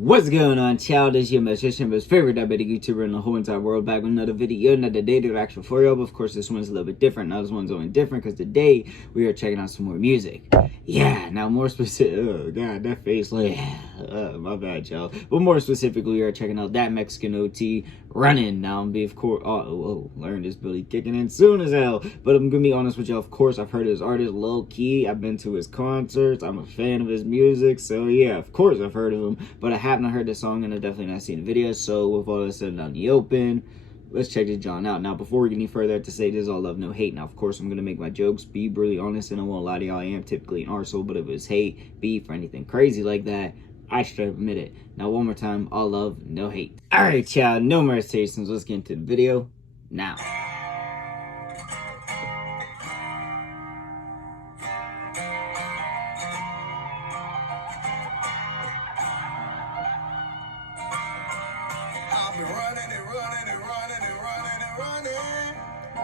What's going on, child? This is your most favorite diabetic YouTuber in the whole entire world, back with another video, another day to action for you. But of course, this one's a little bit different. Now, this one's only different because today we are checking out some more music. Yeah, now more specific. Oh god, that face, like, my bad, y'all. But more specifically, we are checking out that Mexican OT, Runnin. Now, I'm be of course, learn this Billy kicking in soon as hell. But I'm gonna be honest with y'all. Of course, I've heard his artist low key. I've been to his concerts. I'm a fan of his music. So yeah, of course, I've heard of him. But I have not heard the song and I've definitely not seen the video. So with all that said and out in the open, let's check this John out. Now, before we get any further, I have to say this is all love, no hate. Now, of course, I'm going to make my jokes, be brutally honest, and I won't lie to y'all. I am typically an arsehole, but if it's hate, beef, or anything crazy like that, I straight up admit it. Now, one more time, all love, no hate. Alright, y'all, no more hesitations. Let's get into the video now.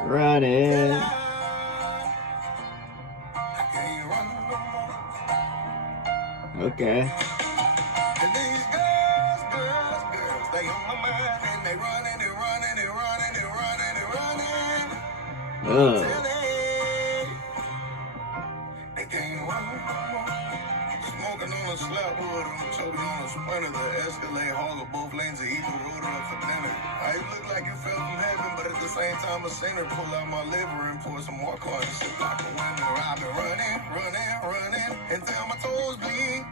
Running. Okay. And these girls, they on my mind and they running. They can't run no more. Smoking on a slap wood, I'm choking on a splinter. The Escalade hog both lanes of either road up for dinner. I look like you fell from heaven, but at the same time a sinner. Pull out my liver and pour some more cards and sit like a winner. I've been running until my toes bleed.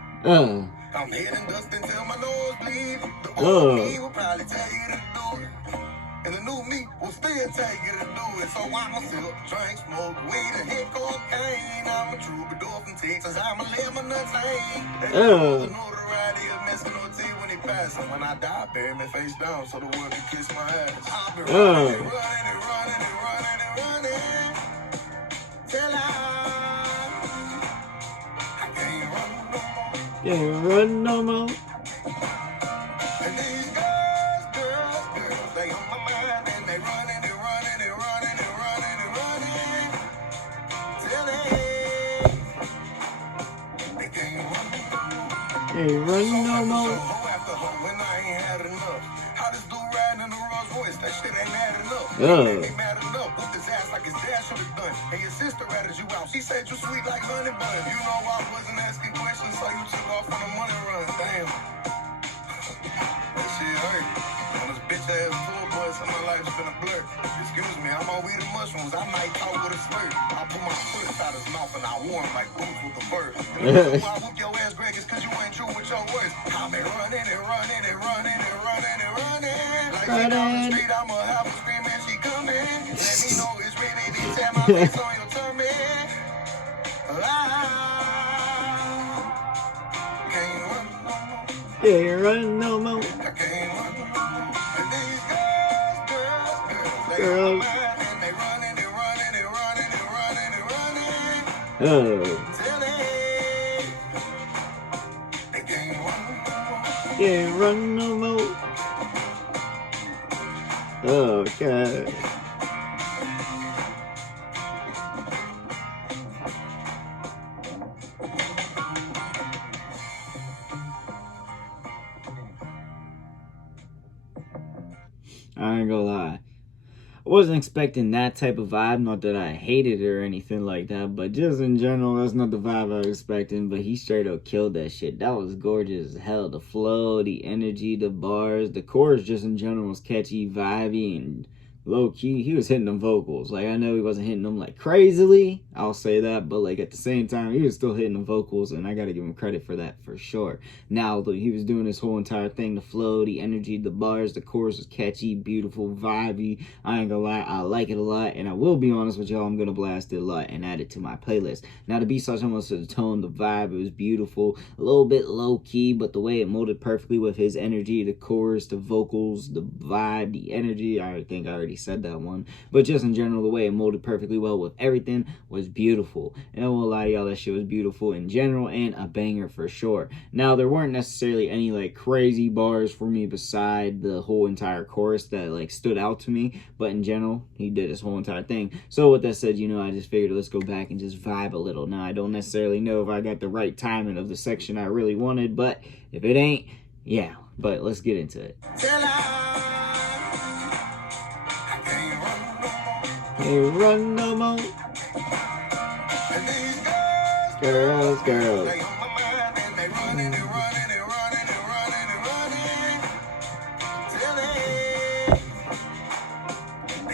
I'm hitting dust until my nose bleed. The old me will probably tell you to do it, and the new me will still tell you to do it. So I'ma still drink, smoke weed, and hit cocaine. I'm a troubadour from Texas, I'ma live my nuts hang. And the notoriety of messing OT when he passed. And when I die, bury me face down so the world can kiss my ass. I've been running till I can't run no more. Can't run no more. And these girls, they on my mind and they running till they can't run no more. Can't run no more. Hoe after hoe when I ain't had enough. How this dude riding in the Rolls Royce? That shit ain't mad enough. Ain't mad enough. Whooped his ass like his dad should have done. And your sister ratted you out. She said you sweet like honey bun. You know I wasn't asking questions, so you took off on a money run. Damn. That shit hurt. On this bitch ass tour bus, and my life's been a blur. Excuse me, I'm on weed and mushrooms. I might talk with a slur. I put my foot inside his mouth and I warm like boots with the fur. And the reason why I whoop your ass, Greg, is cause you ain't true with your words. I've been running. Like down the street, I'ma have her screaming, she coming. Let me know it's ready to tap my face on your tummy. Can't run no more. Can't run no more. I can't run no more. And these girls, they Girls. on my mind and they running. Till they can't run no more. Can't run no more. Oh god. I ain't gonna lie. I wasn't expecting that type of vibe. Not that I hated it or anything like that, but just in general, that's not the vibe I was expecting. But he straight up killed that shit. That was gorgeous as hell. The flow, the energy, the bars, the chorus just in general was catchy, vibey, and low key. He was hitting them vocals. Like, I know he wasn't hitting them like crazily, I'll say that, but like at the same time, he was still hitting the vocals, and I gotta give him credit for that for sure. Now, he was doing this whole entire thing, the flow, the energy, the bars, the chorus was catchy, beautiful, vibey. I ain't gonna lie, I like it a lot, and I will be honest with y'all, I'm gonna blast it a lot and add it to my playlist. Now, the B-sides almost to the tone, the vibe, it was beautiful, a little bit low-key, but the way it molded perfectly with his energy, the chorus, the vocals, the vibe, the energy, I think I already said that one, but just in general, the way it molded perfectly well with everything was beautiful. And I won't lie to y'all, that shit was beautiful in general and a banger for sure. Now, there weren't necessarily any like crazy bars for me beside the whole entire chorus that like stood out to me, but in general, he did his whole entire thing. So with that said, you know, I just figured let's go back and just vibe a little. Now, I don't necessarily know if I got the right timing of the section I really wanted, but if it ain't, Yeah, but let's get into it. Hey, run no more. Girls, girls.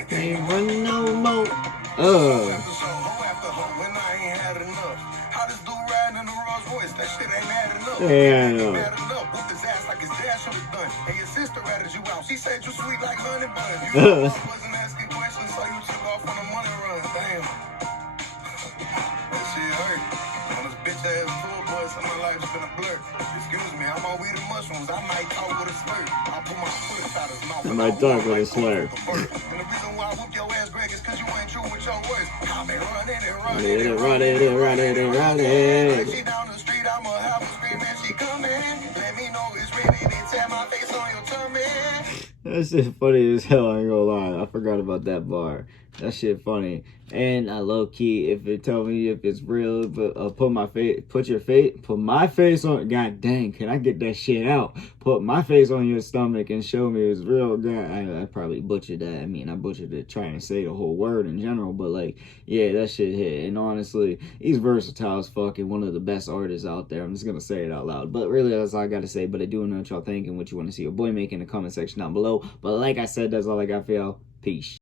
Hey, run no more. Yeah, I know. And your sister ratted you out. She said you sweet like honey bun. You wasn't asking questions, so you took off on a money run. Damn. That shit hurt. On this bitch ass tour bus, and my life's been a blur. Excuse me, I'm on weed and mushrooms. I might talk with a slur. I'll put my foot inside his mouth. I might talk with a slur. And the reason why I whoop your ass, Greg, is because you ain't true with your words. I've been running and running. She down the street, I'ma have her screaming. She coming. Let me know it's ready. Then tear my face on your tummy. That shit funny as hell, I ain't gonna lie. I forgot about that bar. That shit funny. And I low key, if it tell me if it's real, but put my face on. God dang, can I get that shit out? Put my face on your stomach and show me it's real. God, I probably butchered that. I mean, I butchered it trying to say the whole word in general, but like, yeah, that shit hit. And honestly, he's versatile as fuck and one of the best artists out there. I'm just gonna say it out loud. But really, that's all I gotta say. But I do know what y'all think and what you want to see your boy make in the comment section down below. But like I said, that's all I got for y'all. Peace.